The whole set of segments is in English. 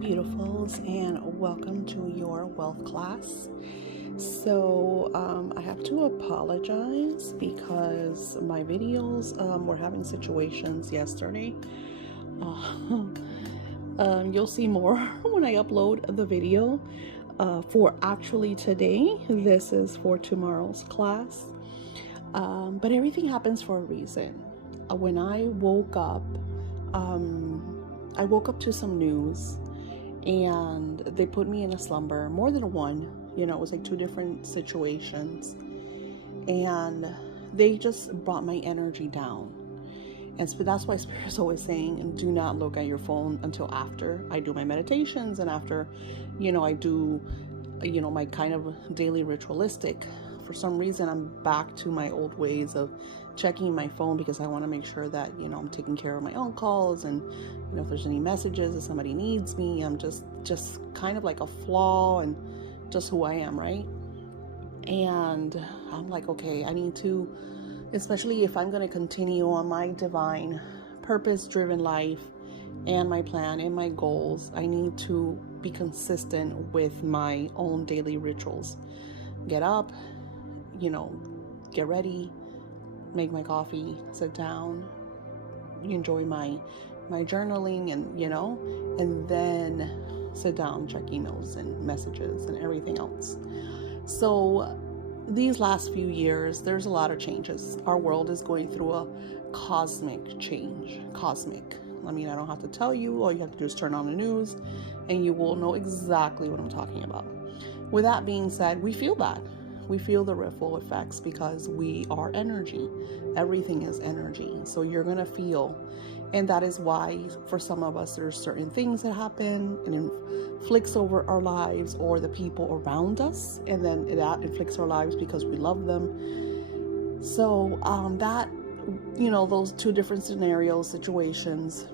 beautifuls, and welcome to your wealth class. So I have to apologize because my videos were having situations yesterday. uh, you'll see more when I upload the video for actually today. This is for tomorrow's class, but everything happens for a reason. When I woke up to some news, and they put me in a slumber, more than one. It was like two different situations, and they just brought my energy down. And so that's why Spirit's always saying, do not look at your phone until after I do my meditations, and after I do my kind of daily ritualistic. For some reason, I'm back to my old ways of checking my phone because I want to make sure that I'm taking care of my own calls, and if there's any messages, if somebody needs me, I'm just kind of like a flaw and just who I am, right? And I'm like, okay, I need to, especially if I'm going to continue on my divine purpose-driven life and my plan and my goals, I need to be consistent with my own daily rituals. Get up, get ready, make my coffee, sit down, enjoy my journaling, and then sit down, check emails and messages and everything else. So these last few years, there's a lot of changes. Our world is going through a cosmic change. I don't have to tell you. All you have to do is turn on the news and you will know exactly what I'm talking about. With that being said, we feel that. We feel the ripple effects because we are energy. Everything is energy. So you're going to feel. And that is why for some of us, there's certain things that happen and inflicts over our lives or the people around us. And then that inflicts our lives because we love them. So that, those two different scenarios, situations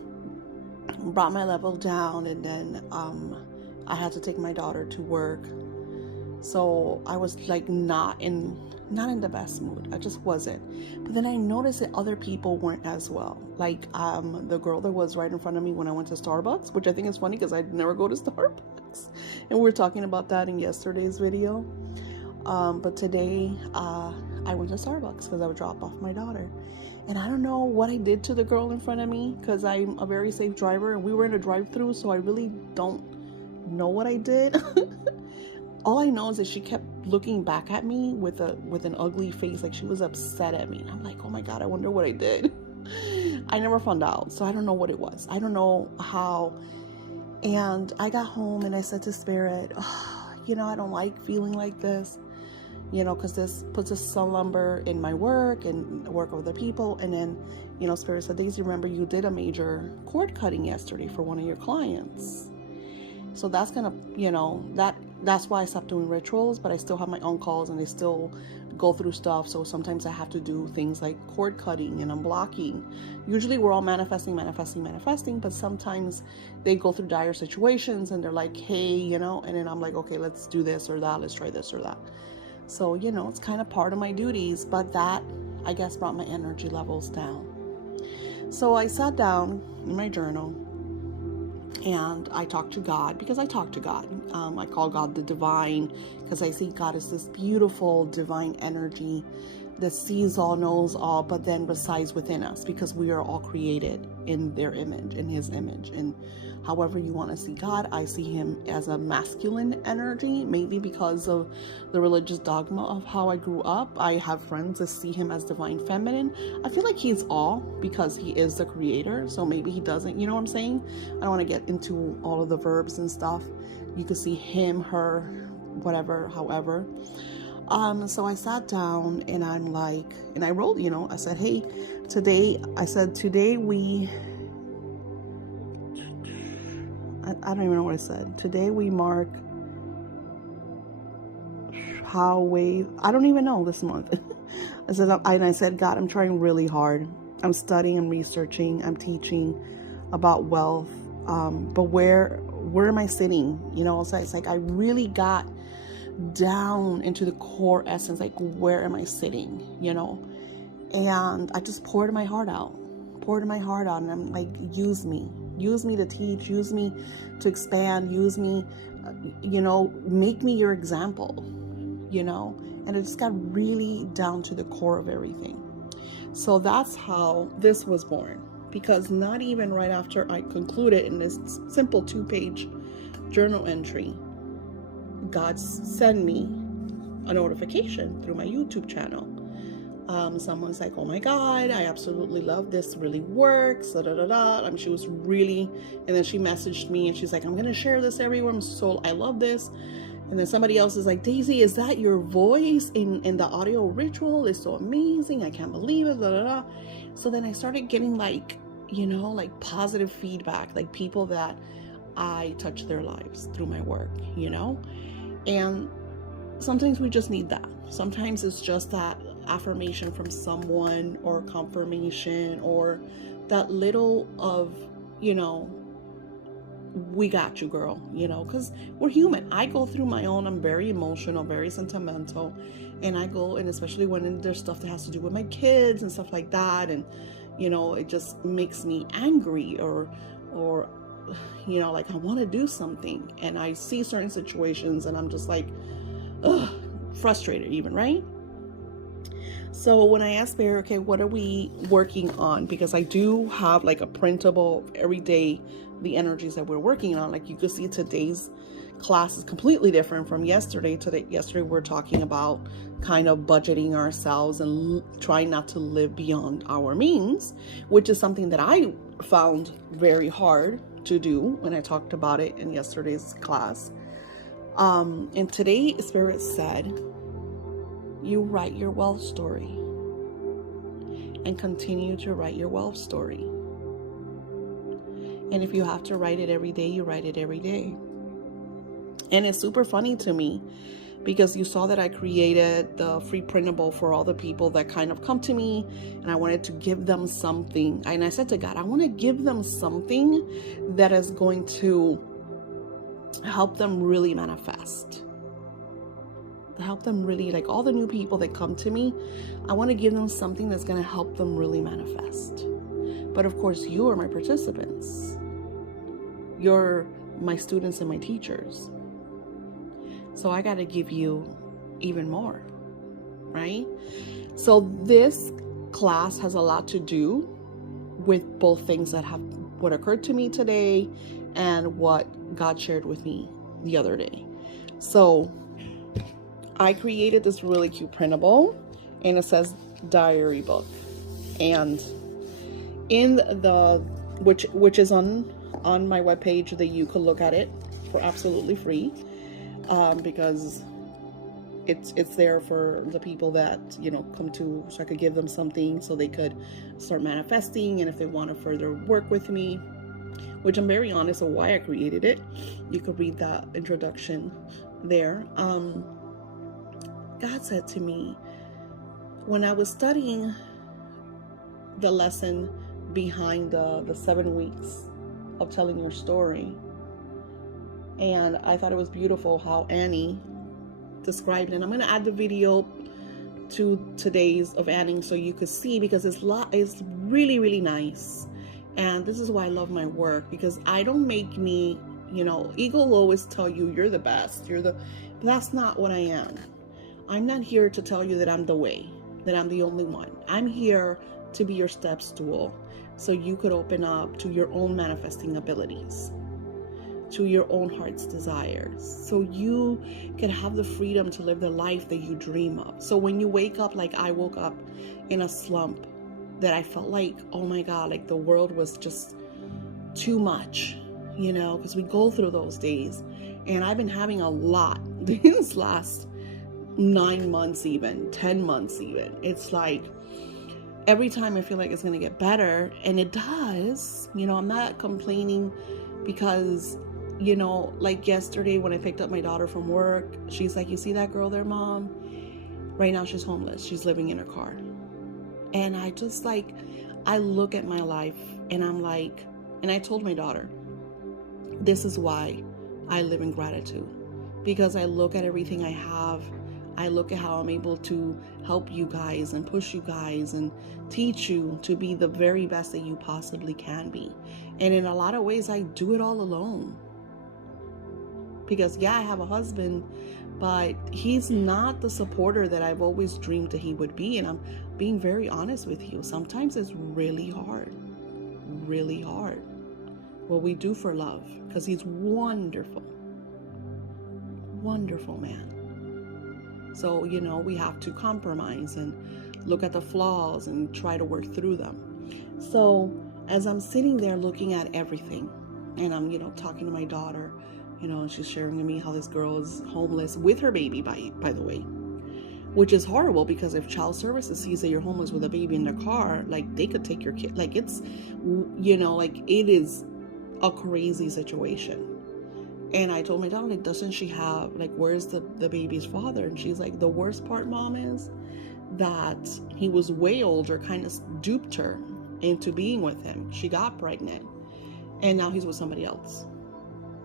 brought my level down. And then I had to take my daughter to work. So I was like not in the best mood. I just wasn't. But then I noticed that other people weren't as well. Like the girl that was right in front of me when I went to Starbucks, which I think is funny because I never go to Starbucks. And we were talking about that in yesterday's video. But today I went to Starbucks because I would drop off my daughter. And I don't know what I did to the girl in front of me because I'm a very safe driver and we were in a drive-thru, so I really don't know what I did. All I know is that she kept looking back at me with an ugly face, like she was upset at me. And I'm like, oh my God, I wonder what I did. I never found out, so I don't know what it was. I don't know how. And I got home and I said to Spirit, I don't like feeling like this, because this puts a slumber in my work and work of other people. And then, Spirit said, Daisy, remember you did a major cord cutting yesterday for one of your clients. So that's gonna, that's why I stopped doing rituals, but I still have my own calls and I still go through stuff. So sometimes I have to do things like cord cutting and unblocking. Usually we're all manifesting, but sometimes they go through dire situations and they're like, hey, and then I'm like, okay, let's do this or that. Let's try this or that. So, it's kind of part of my duties, but that, I guess, brought my energy levels down. So I sat down in my journal and I talked to God, because I talk to God. I call God the divine, because I see God as this beautiful divine energy that sees all, knows all, but then resides within us, because we are all created in their image, in his image. And however you want to see God, I see him as a masculine energy, maybe because of the religious dogma of how I grew up. I have friends that see him as divine feminine. I feel like he's all, because he is the creator, so maybe he doesn't, you know what I'm saying? I don't want to get into all of the verbs and stuff. You could see him, her, whatever, however. So I sat down and I'm like, and I wrote, I said, hey, today we, I don't even know what I said. Today we mark I don't even know this month. I said, God, I'm trying really hard. I'm studying, I'm researching, I'm teaching about wealth. But where am I sitting? So it's like, I really got down into the core essence, like, where am I sitting, and I just poured my heart out, and I'm like, use me, Use me to teach, use me to expand, use me, make me your example, and it just got really down to the core of everything. So that's how this was born, because not even right after I concluded in this simple 2-page journal entry, God sent me a notification through my YouTube channel. Someone's like, oh my God, I absolutely love this, really works, da da da da. She was really, and then she messaged me and she's like, I'm going to share this everywhere. I love this. And then somebody else is like, Daisy, is that your voice in the audio ritual? It's so amazing. I can't believe it, da da da. So then I started getting like positive feedback, like people that I touch their lives through my work, and sometimes we just need that. Sometimes it's just that affirmation from someone, or confirmation, or that little of, we got you, girl, because we're human. I go through my own, I'm very emotional, very sentimental, and and especially when there's stuff that has to do with my kids and stuff like that, and it just makes me angry, or like I want to do something, and I see certain situations and I'm just like, ugh, frustrated even, right? So when I asked Barry, okay, what are we working on? Because I do have like a printable every day, the energies that we're working on. Like you could see today's class is completely different from yesterday. Yesterday we're talking about kind of budgeting ourselves and trying not to live beyond our means, which is something that I found very hard to do when I talked about it in yesterday's class. And today Spirit said, you write your wealth story and continue to write your wealth story. And if you have to write it every day, you write it every day. And it's super funny to me because you saw that I created the free printable for all the people that kind of come to me, and I wanted to give them something. And I said to God, I want to give them something that is going to help them really manifest. To help them really, like all the new people that come to me, I want to give them something that's going to help them really manifest. But of course, you are my participants. You're my students and my teachers. So I got to give you even more, right? So this class has a lot to do with both things that have what occurred to me today and what God shared with me the other day. So I created this really cute printable, and it says diary book, and in the which is on my webpage, that you could look at it for absolutely free, because it's there for the people that come to, so I could give them something so they could start manifesting, and if they want to further work with me, which I'm very honest of why I created it. You could read that introduction there. God said to me, when I was studying the lesson behind the 7 weeks of telling your story, and I thought it was beautiful how Annie described it. And I'm going to add the video to today's of Annie so you could see, because it's really, really nice. And this is why I love my work, because I don't make me, ego will always tell you you're the best, but that's not what I am. I'm not here to tell you that I'm the way, that I'm the only one. I'm here to be your step stool so you could open up to your own manifesting abilities, to your own heart's desires, so you can have the freedom to live the life that you dream of. So when you wake up, like I woke up in a slump that I felt like, oh my God, like the world was just too much, because we go through those days. And I've been having a lot these last 9 months, even 10 months even. It's like every time I feel like it's going to get better, and it does. I'm not complaining, because like yesterday when I picked up my daughter from work, she's like, you see that girl there, Mom? Right now she's homeless. She's living in her car. And I just I look at my life and I'm like, and I told my daughter, this is why I live in gratitude, because I look at everything I have. I look at how I'm able to help you guys and push you guys and teach you to be the very best that you possibly can be. And in a lot of ways, I do it all alone. Because, yeah, I have a husband, but he's not the supporter that I've always dreamed that he would be. And I'm being very honest with you. Sometimes it's really hard what we do for love, because he's wonderful man. So, you know, we have to compromise and look at the flaws and try to work through them. So as I'm sitting there looking at everything, and I'm, you know, talking to my daughter, you know, and she's sharing with me how this girl is homeless with her baby, by the way, which is horrible, because if child services sees that you're homeless with a baby in the car, like, they could take your kid. Like, it's, you know, like, it is a crazy situation. And I told my daughter, like, doesn't she have, like, where's the baby's father? And she's like, the worst part, Mom, is that he was way older, kind of duped her into being with him. She got pregnant, and now he's with somebody else.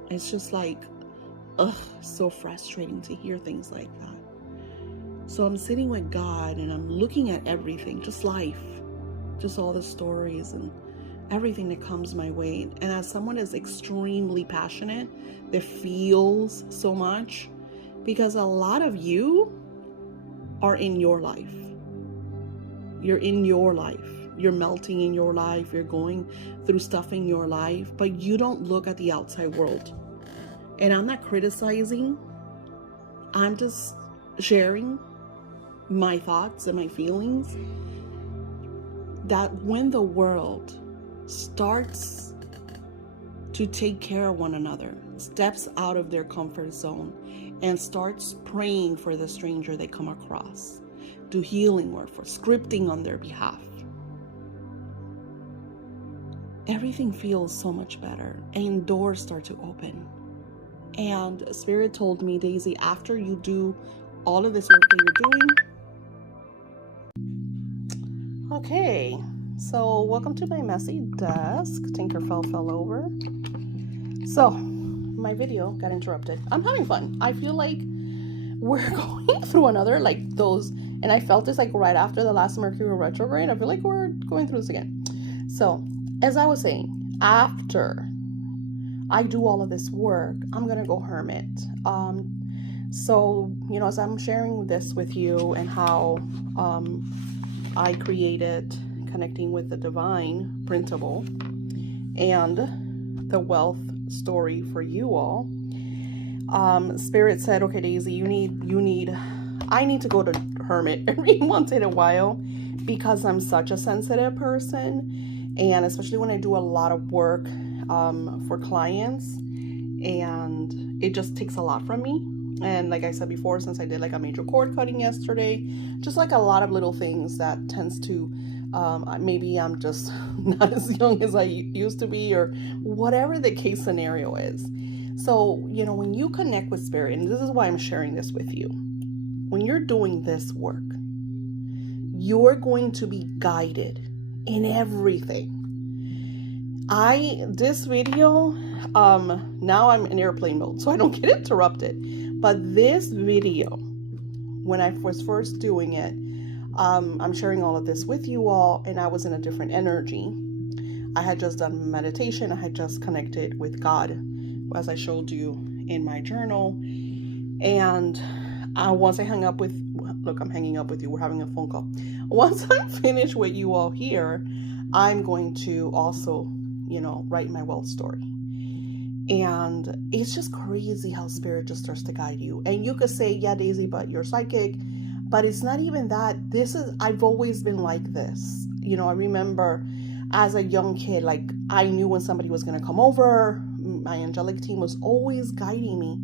It's just like, so frustrating to hear things like that. So I'm sitting with God, and I'm looking at everything, just life, just all the stories and everything that comes my way. And as someone is extremely passionate, that feels so much, because a lot of you are in your life. You're in your life. You're melting in your life. You're going through stuff in your life, but you don't look at the outside world. And I'm not criticizing. I'm just sharing my thoughts and my feelings, that when the world starts to take care of one another, steps out of their comfort zone, and starts praying for the stranger they come across, do healing work, for scripting on their behalf, everything feels so much better, and doors start to open. And Spirit told me, Daisy, after you do all of this work that you're doing. Okay, so welcome to my messy desk. Tinkerfell fell over. So my video got interrupted. I'm having fun. I feel like we're going through another, like, those, and I felt this like right after the last Mercury retrograde. I feel like we're going through this again. So as I was saying, after I do all of this work, I'm gonna go hermit. So, you know, as I'm sharing this with you, and how I created Connecting with the Divine printable and the wealth story for you all, Spirit said, okay, Daisy, I need to go to hermit every once in a while, because I'm such a sensitive person, and especially when I do a lot of work for clients, and it just takes a lot from me. And like I said before, since I did like a major cord cutting yesterday, just like a lot of little things that tends to, maybe I'm just not as young as I used to be, or whatever the case scenario is. So, you know, when you connect with Spirit, and this is why I'm sharing this with you, when you're doing this work, you're going to be guided in everything. This video, now I'm in airplane mode, so I don't get interrupted. But this video, when I was first doing it, I'm sharing all of this with you all, and I was in a different energy. I had just done meditation. I had just connected with God, as I showed you in my journal. And once I hung up with, look, I'm hanging up with you. We're having a phone call. Once I'm finished with you all here, I'm going to also, you know, write my wealth story. And it's just crazy how Spirit just starts to guide you. And you could say, yeah, Daisy, but you're psychic. But it's not even that. I've always been like this. You know, I remember as a young kid, like, I knew when somebody was going to come over. My angelic team was always guiding me.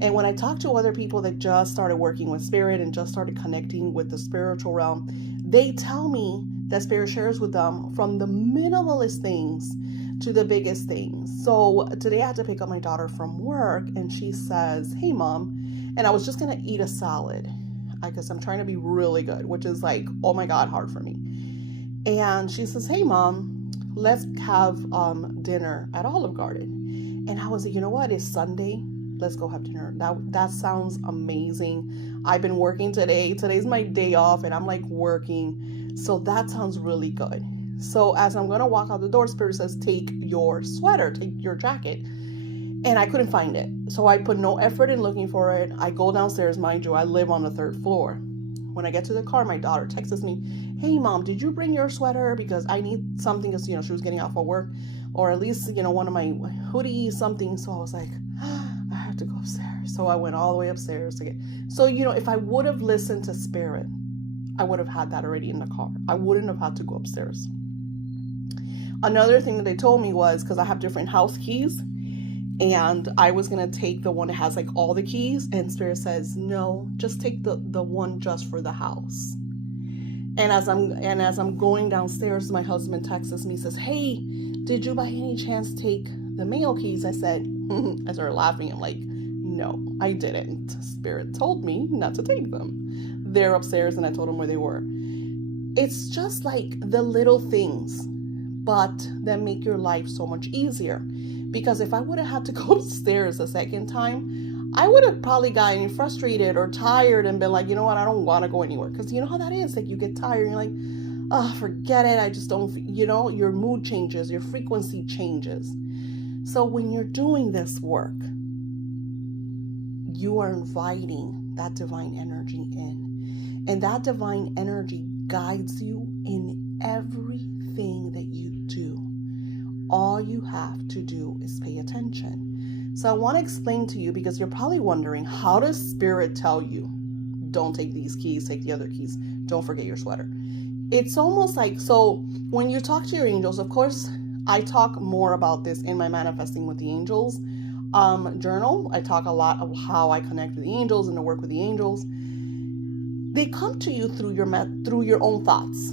And when I talk to other people that just started working with Spirit and just started connecting with the spiritual realm, they tell me that Spirit shares with them from the minimalist things to the biggest things. So today I had to pick up my daughter from work, and she says, hey, Mom, and I was just going to eat a salad because I'm trying to be really good, which is like, oh my God, hard for me. And she says, hey, Mom, let's have dinner at Olive Garden. And I was like, you know what? It's Sunday. Let's go have dinner. That sounds amazing. I've been working today. Today's my day off, and I'm like working. So that sounds really good. So as I'm going to walk out the door, Spirit says, take your sweater, take your jacket. And I couldn't find it. So I put no effort in looking for it. I go downstairs, mind you, I live on the 3rd floor. When I get to the car, my daughter texts me, hey mom, did you bring your sweater? Because I need something, because, she was getting off of work, or at least, one of my hoodies, something. So I was like, I have to go upstairs. So I went all the way upstairs to get, so, if I would have listened to Spirit, I would have had that already in the car. I wouldn't have had to go upstairs. Another thing that they told me was, because I have different house keys, and I was going to take the one that has like all the keys, and Spirit says, no, just take the one just for the house. And as I'm going downstairs, my husband texts me, says, hey, did you by any chance take the mail keys? I said, I started laughing. I'm like, no, I didn't. Spirit told me not to take them. They're upstairs, and I told them where they were. It's just like the little things, but that make your life so much easier. Because if I would have had to go upstairs a second time, I would have probably gotten frustrated or tired and been like, you know what, I don't want to go anywhere. Because you know how that is. Like, you get tired and you're like, oh, forget it. I just don't, your mood changes, your frequency changes. So when you're doing this work, you are inviting that divine energy in. And that divine energy guides you in everything that you do. All you have to do is pay attention. So I want to explain to you, because you're probably wondering, how does Spirit tell you, don't take these keys, take the other keys, don't forget your sweater? It's almost like, so when you talk to your angels, of course, I talk more about this in my Manifesting with the Angels journal. I talk a lot of how I connect with the angels and to work with the angels. They come to you through your own thoughts.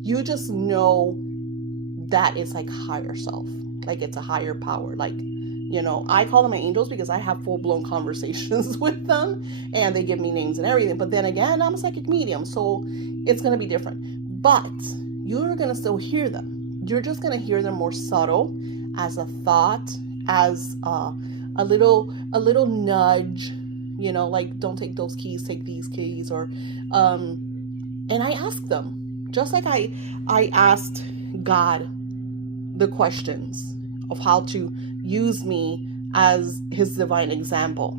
You just know that is like higher self, like it's a higher power. Like, I call them my angels because I have full-blown conversations with them, and they give me names and everything. But then again, I'm a psychic medium, so it's going to be different. But you're going to still hear them. You're just going to hear them more subtle, as a thought, as a little nudge, like, don't take those keys, take these keys. Or and I ask them, just like I asked God the questions of how to use me as his divine example.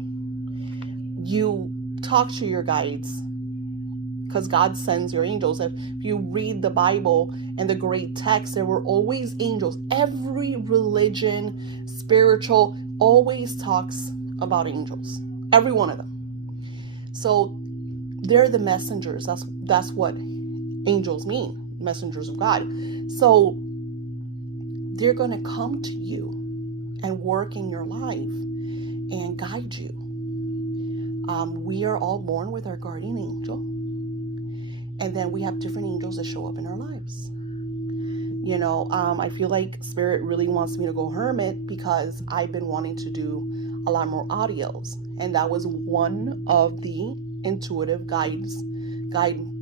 You talk to your guides, because God sends your angels. If you read the Bible and the great texts, there were always angels. Every religion, spiritual, always talks about angels. Every one of them. So they're the messengers. That's what angels mean, messengers of God. So they're going to come to you and work in your life and guide you. We are all born with our guardian angel. And then we have different angels that show up in our lives. I feel like Spirit really wants me to go hermit, because I've been wanting to do a lot more audios. And that was one of the intuitive guide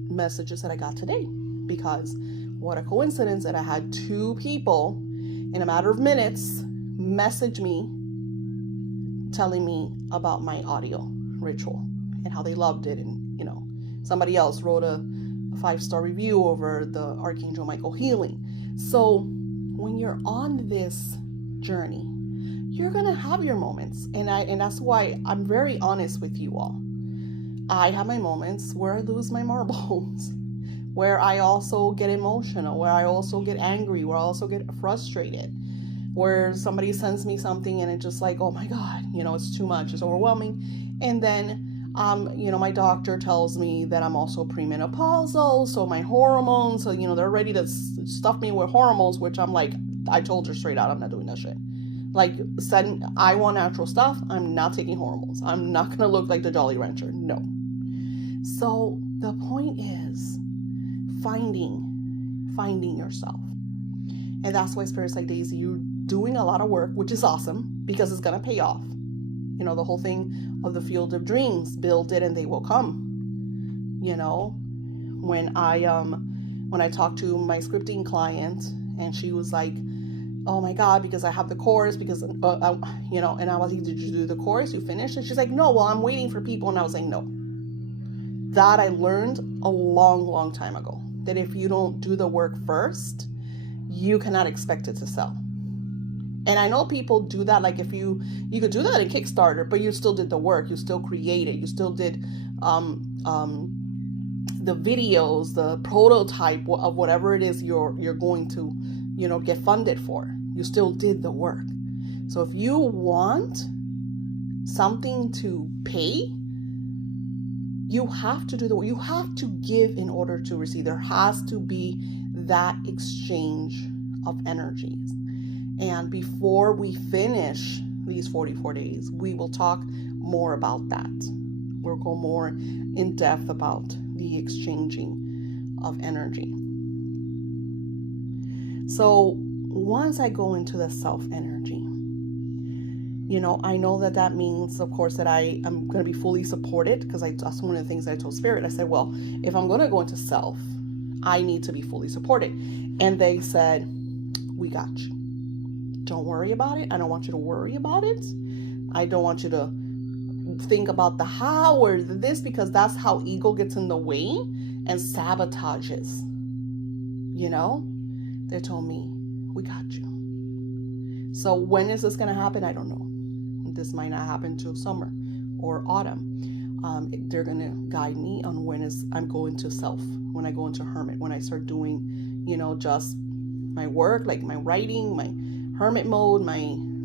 messages that I got today. Because what a coincidence that I had 2 people in a matter of minutes message me telling me about my audio ritual and how they loved it. And, somebody else wrote a 5-star review over the Archangel Michael healing. So when you're on this journey, you're going to have your moments. And that's why I'm very honest with you all. I have my moments where I lose my marbles, where I also get emotional, where I also get angry, where I also get frustrated, where somebody sends me something and it's just like, oh my God, it's too much, it's overwhelming. And then, my doctor tells me that I'm also premenopausal, so my hormones, so, they're ready to stuff me with hormones, which I'm like, I told her straight out, I'm not doing that shit. Like, I want natural stuff. I'm not taking hormones. I'm not going to look like the Jolly Rancher. No. So the point is finding yourself. And that's why Spirit's like, Daisy, you're doing a lot of work, which is awesome, because it's going to pay off. The whole thing of the field of dreams, build it and they will come. When I talked to my scripting client, and she was like, oh my God, because I have the course, because, and I was like, did you do the course? You finished? And she's like, no, well, I'm waiting for people. And I was like, no. That I learned a long, long time ago. that if you don't do the work first, you cannot expect it to sell. And I know people do that. Like if you could do that in Kickstarter, but you still did the work. You still created. You still did the videos, the prototype of whatever it is you're going to, get funded for. You still did the work. So if you want something to pay, you have to do the work. You have to give in order to receive. There has to be that exchange of energies. And before we finish these 44 days, we will talk more about that. We'll go more in depth about the exchanging of energy. So once I go into the self energy, I know that means, of course, that I am going to be fully supported, because that's one of the things that I told Spirit. I said, well, if I'm going to go into self, I need to be fully supported. And they said, we got you. Don't worry about it. I don't want you to worry about it. I don't want you to think about the how or this, because that's how ego gets in the way and sabotages. They told me, we got you. So when is this going to happen? I don't know. This might not happen till summer or autumn. They're going to guide me on when I'm going to self, when I go into hermit, when I start doing, just my work, like my writing, my hermit mode,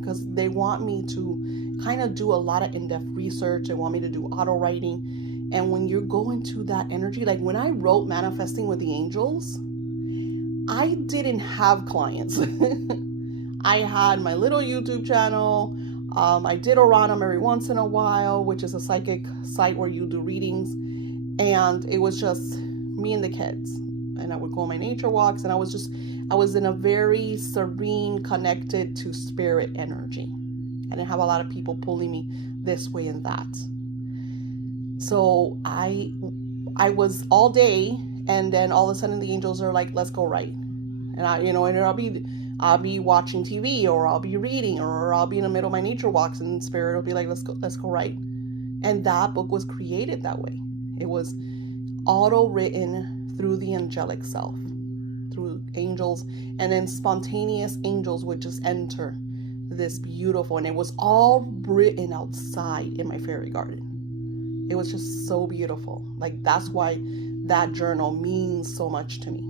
because they want me to kind of do a lot of in-depth research. They want me to do auto writing. And when you go into that energy, like when I wrote Manifesting with the Angels, I didn't have clients. I had my little YouTube channel. I did Orana every once in a while, which is a psychic site where you do readings. And it was just me and the kids. And I would go on my nature walks, and I was in a very serene, connected to spirit energy. I didn't have a lot of people pulling me this way and that. So I was all day, and then all of a sudden the angels are like, let's go write. And I'll be watching TV, or I'll be reading, or I'll be in the middle of my nature walks, and spirit will be like, let's go write. And that book was created that way. It was auto written through the angelic self, through angels, and then spontaneous angels would just enter this beautiful, and it was all written outside in my fairy garden. It was just so beautiful. Like, that's why that journal means so much to me.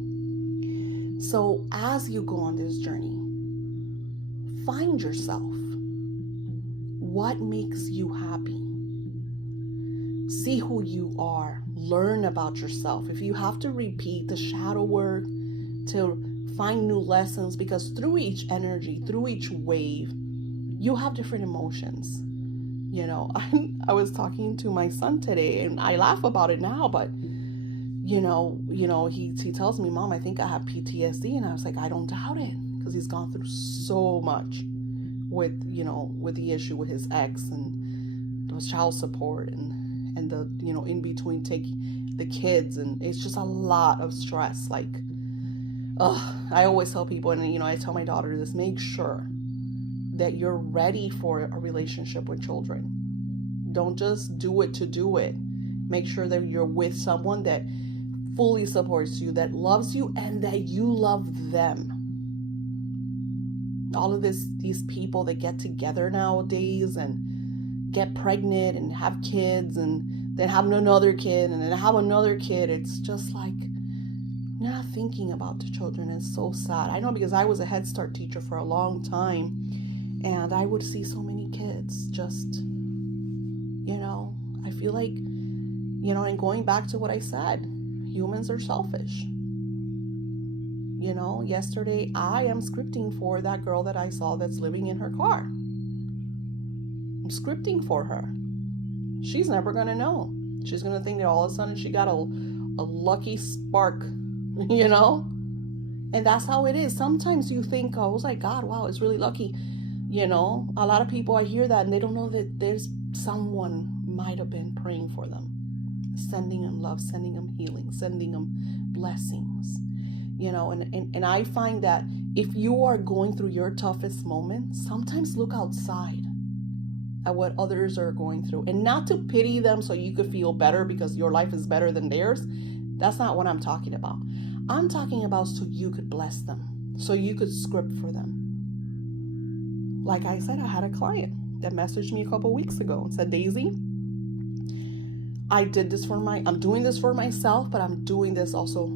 So as you go on this journey, find yourself. What makes you happy? See who you are. Learn about yourself. If you have to repeat the shadow work to find new lessons, because through each energy, through each wave, you have different emotions. I was talking to my son today, and I laugh about it now, but he tells me, Mom, I think I have PTSD. And I was like, I don't doubt it, because he's gone through so much with the issue with his ex, and the child support, and the, in between taking the kids. And it's just a lot of stress. Like, I always tell people, and, I tell my daughter this, make sure that you're ready for a relationship with children. Don't just do it to do it. Make sure that you're with someone that fully supports you, that loves you, and that you love them. All of these people that get together nowadays and get pregnant and have kids, and then have another kid, and then have another kid. It's just like, you're not thinking about the children. It's so sad. I know, because I was a Head Start teacher for a long time, and I would see so many kids just, I feel like, and going back to what I said, humans are selfish. Yesterday I am scripting for that girl that I saw that's living in her car. I'm scripting for her. She's never going to know. She's going to think that all of a sudden she got a lucky spark, And that's how it is. Sometimes you think, I was like, God, wow, it's really lucky. A lot of people, I hear that, and they don't know that there's someone might have been praying for them, sending them love, sending them healing, sending them blessings, and I find that if you are going through your toughest moments, sometimes look outside at what others are going through, and not to pity them so you could feel better because your life is better than theirs. That's not what I'm talking about. I'm talking about so you could bless them, so you could script for them. Like I said, I had a client that messaged me a couple weeks ago and said, Daisy, I'm doing this for myself, but I'm doing this also.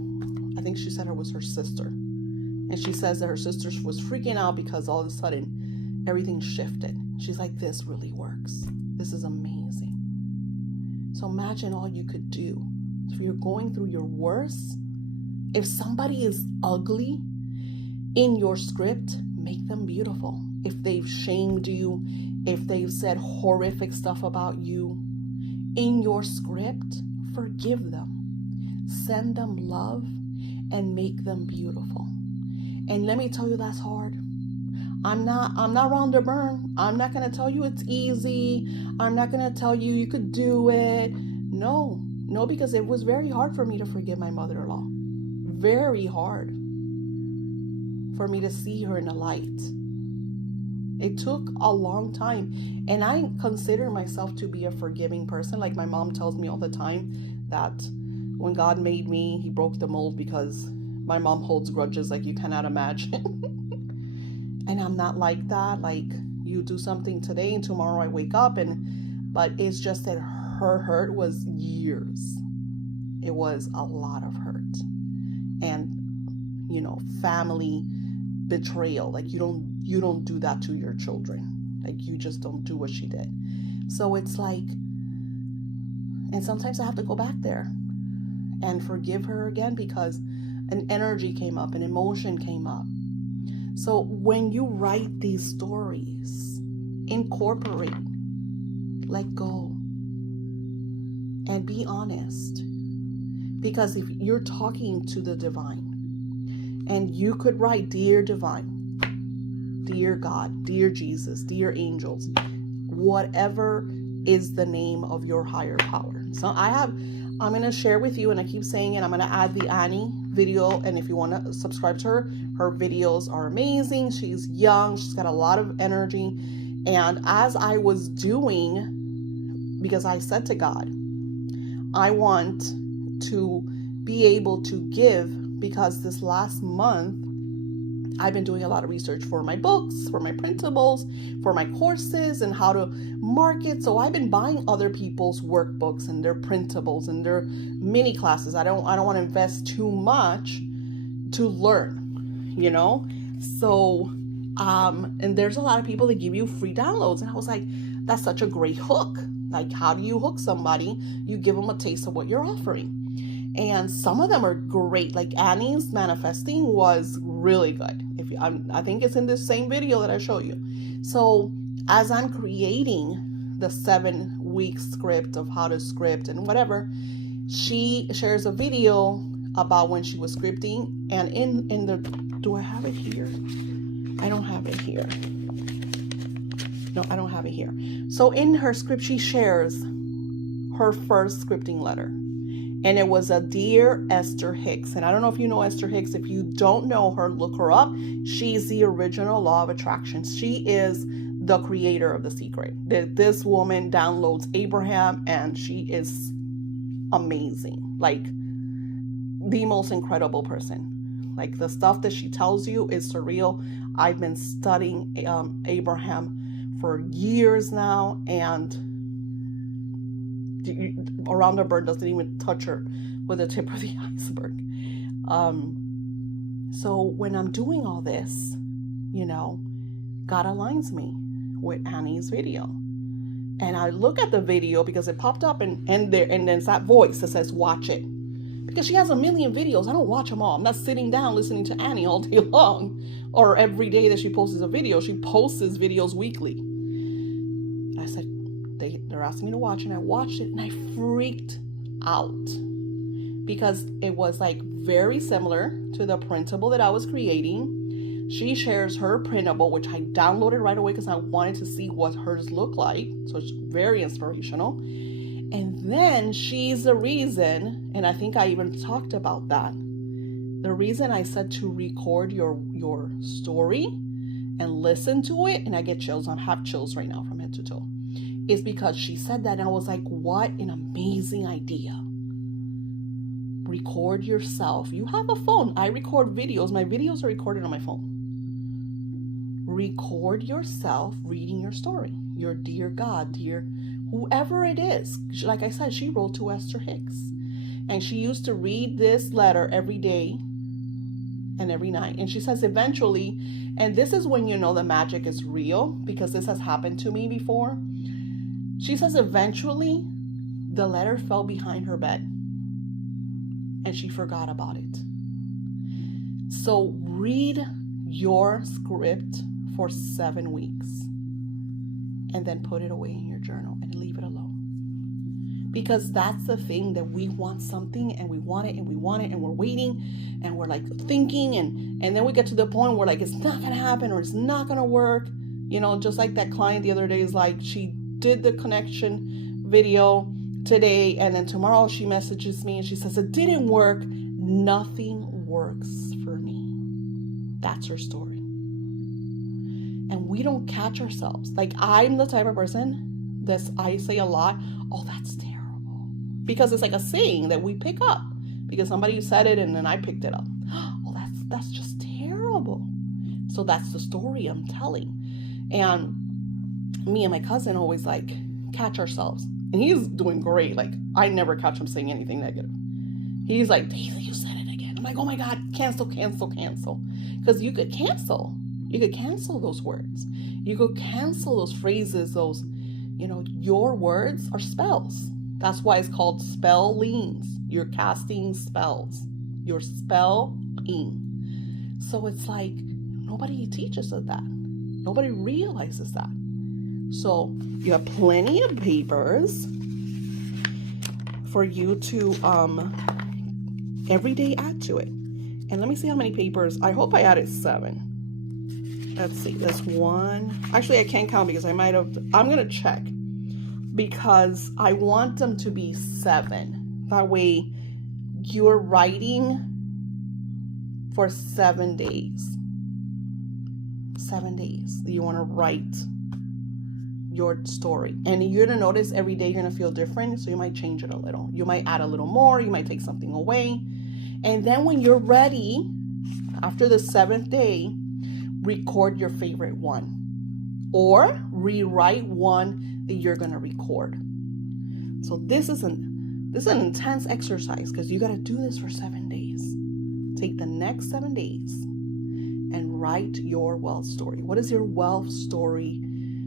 I think she said it was her sister. And she says that her sister was freaking out because all of a sudden everything shifted. She's like, this really works. This is amazing. So imagine all you could do. If you're going through your worst, if somebody is ugly in your script, make them beautiful. If they've shamed you, if they've said horrific stuff about you in your script, forgive them. Send them love and make them beautiful. And let me tell you, that's hard. I'm not Rhonda Byrne. I'm not going to tell you it's easy. I'm not going to tell you you could do it. No, because it was very hard for me to forgive my mother-in-law. Very hard for me to see her in the light. It took a long time. And I consider myself to be a forgiving person. Like my mom tells me all the time that when God made me, he broke the mold, because my mom holds grudges like you cannot imagine. And I'm not like that. Like, you do something today and tomorrow I wake up but it's just that her hurt was years. It was a lot of hurt. And, family betrayal. Like, you don't do that to your children. Like, you just don't do what she did. So it's like, and sometimes I have to go back there and forgive her again, because an energy came up, an emotion came up. So when you write these stories, incorporate, let go, and be honest. Because if you're talking to the divine, and you could write, Dear Divine, Dear God, Dear Jesus, Dear Angels, whatever is the name of your higher power. So I'm going to share with you, and I keep saying it, I'm going to add the Annie video, and if you want to subscribe to her videos are amazing. She's young, she's got a lot of energy. And as I was doing, because I said to God, I want to be able to give, because this last month I've been doing a lot of research for my books, for my printables, for my courses, and how to market. So I've been buying other people's workbooks and their printables and their mini classes. I don't want to invest too much to learn, So, and there's a lot of people that give you free downloads. And I was like, that's such a great hook. Like, how do you hook somebody? You give them a taste of what you're offering. And some of them are great. Like Annie's Manifesting was really good. I think it's in this same video that I show you. So as I'm creating the 7-week script of how to script and whatever, she shares a video about when she was scripting. And in the, do I have it here? I don't have it here. No, I don't have it here. So in her script, she shares her first scripting letter. And it was a Dear Esther Hicks. And I don't know if you know Esther Hicks. If you don't know her, look her up. She's the original Law of Attraction. She is the creator of The Secret. This woman downloads Abraham, and she is amazing. Like, the most incredible person. Like, the stuff that she tells you is surreal. I've been studying Abraham for years now, and Rhonda Byrne doesn't even touch her with the tip of the iceberg. So when I'm doing all this, God aligns me with Annie's video. And I look at the video because it popped up and there's that voice that says, watch it. Because she has a million videos. I don't watch them all. I'm not sitting down listening to Annie all day long, or every day that she posts a video. She posts videos weekly. I said, they're asking me to watch, and I watched it, and I freaked out because it was like very similar to the printable that I was creating. She shares her printable, which I downloaded right away because I wanted to see what hers look like. So it's very inspirational. And then she's the reason, and I think I even talked about that, the reason I said to record your story and listen to it, and I get chills. I have chills right now from head to toe. Is because she said that, and I was like, what an amazing idea. Record yourself. You have a phone. I record videos. My videos are recorded on my phone. Record yourself reading your story. Your dear God, dear whoever it is. Like I said, she wrote to Esther Hicks. And she used to read this letter every day and every night. And she says eventually, and this is when you know the magic is real, because this has happened to me before. She says eventually the letter fell behind her bed and she forgot about it. So read your script for 7 weeks and then put it away in your journal and leave it alone. Because that's the thing, that we want something and we want it and we want it and we're waiting and we're like thinking and then we get to the point where like it's not gonna happen or it's not gonna work. You know, just like that client the other day is like, she did the connection video today and then tomorrow she messages me and she says it didn't work. Nothing works for me. That's her story. And we don't catch ourselves. Like, I'm the type of person that I say a lot, oh, that's terrible. Because it's like a saying that we pick up. Because somebody said it and then I picked it up. Oh, that's just terrible. So that's the story I'm telling. And me and my cousin always like catch ourselves. And he's doing great. Like, I never catch him saying anything negative. He's like, Daisy, you said it again. I'm like, oh my God, cancel. Because you could cancel. You could cancel those words. You could cancel those phrases, those, you know, your words are spells. That's why it's called spellings. You're casting spells. You're spelling. So it's like, nobody teaches us that. Nobody realizes that. So you have plenty of papers for you to every day add to it. And let me see how many papers. I hope I added 7. Let's see, there's 1. Actually, I can't count because I might have. I'm going to check because I want them to be 7. That way you're writing for 7 days. 7 days. You want to write your story. And you're going to notice every day you're going to feel different. So you might change it a little. You might add a little more. You might take something away. And then when you're ready, after the 7th day, record your favorite one or rewrite one that you're going to record. So this is an intense exercise because you got to do this for 7 days. Take the next 7 days and write your wealth story. What does your wealth story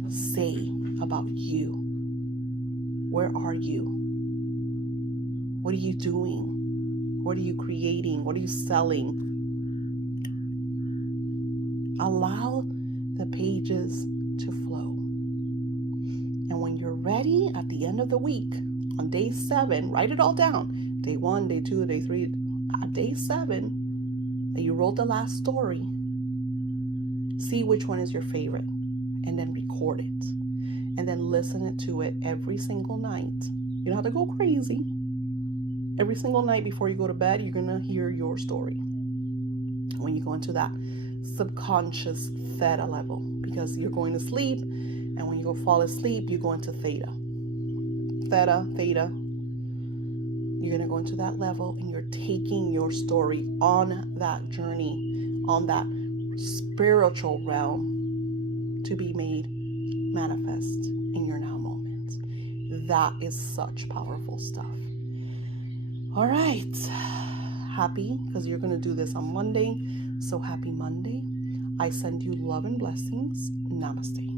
say about you? Where are you? What are you doing? What are you creating? What are you selling? Allow the pages to flow. And when you're ready at the end of the week, on day 7, write it all down. Day 1, day 2, day 3, at day 7, that you wrote the last story. See which one is your favorite and then record it. And then listen to it every single night. You don't have to go crazy. Every single night before you go to bed, you're going to hear your story. When you go into that subconscious theta level, because you're going to sleep, and when you go fall asleep, you go into theta. Theta. You're going to go into that level, and you're taking your story on that journey, on that spiritual realm to be made manifest in your now moment. That is such powerful stuff. All right. Happy, because you're going to do this on Monday. So happy Monday. I send you love and blessings. Namaste.